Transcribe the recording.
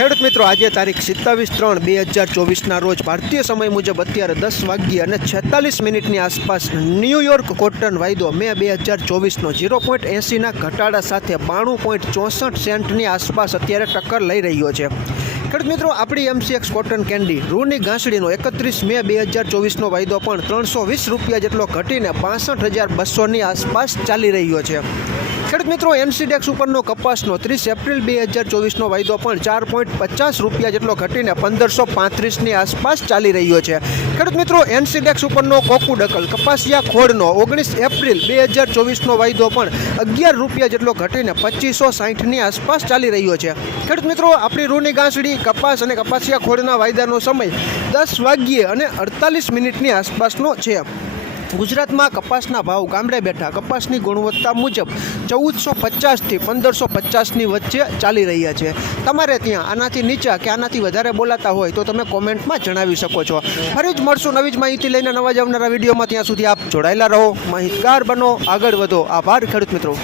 ખેડૂત મિત્રો, આજે તારીખ સિત્તાવીસ ત્રણ બે હજાર ચોવીસના રોજ ભારતીય સમય મુજબ અત્યારે દસ વાગ્યે અને છેતાલીસ મિનિટની આસપાસ ન્યૂયોર્ક કોટન વાયદો મે બે હજાર ચોવીસનો ઝીરો પોઈન્ટ એંસીના ઘટાડા સાથે બાણું પોઈન્ટ ચોસઠ સેન્ટની આસપાસ અત્યારે ટક્કર લઈ રહ્યો છે. ખેડૂત મિત્રો, આપણી એમસીએક્સ કોટન કેન્ડી રૂની ઘાસડીનો એકત્રીસ મે બે હજાર ચોવીસનો વાયદો પણ ત્રણસો વીસ રૂપિયા જેટલો ઘટીને પાસઠ હજાર બસોની આસપાસ ચાલી રહ્યો છે. ખેડૂત મિત્રો એનસીડેક્સ ઉપરનો કપાસનો ત્રીસ એપ્રિલ બે હજાર ચોવીસનો વાયદો પણ ચાર પોઈન્ટ પચાસ રૂપિયા જેટલો ઘટીને પંદરસો પાંત્રીસની આસપાસ ચાલી રહ્યો છે. ખેડૂત મિત્રો એનસીડેક્સ ઉપરનો કોકુ ડકલ. કપાસિયા ખોળનો ઓગણીસ એપ્રિલ બે હજાર ચોવીસનો વાયદો પણ અગિયાર રૂપિયા જેટલો ઘટીને પચીસો સાહીઠની આસપાસ ચાલી રહ્યો છે. ખેડૂત મિત્રો, આપણી રૂની ગાંસડી, કપાસ અને કપાસિયા ખોળના વાયદાનો સમય દસ વાગ્યે અને અડતાલીસ મિનિટની આસપાસનો છે. ગુજરાતમાં કપાસના ભાવ ગામડે બેઠા. કપાસની ગુણવત્તા મુજબ ચૌદસો પચાસથી પંદરસો પચાસની વચ્ચે ચાલી રહ્યા છે. તમારે ત્યાં આનાથી નીચા કે આનાથી વધારે બોલાતા હોય તો તમે કોમેન્ટમાં જણાવી શકો છો. ફરી જ મળશું નવી જ માહિતી લઈને નવા જ આવનારા વિડીયોમાં. ત્યાં સુધી આપ જોડાયેલા રહો. માહિતગાર બનો. આગળ વધો. આભાર ખેડૂત મિત્રો.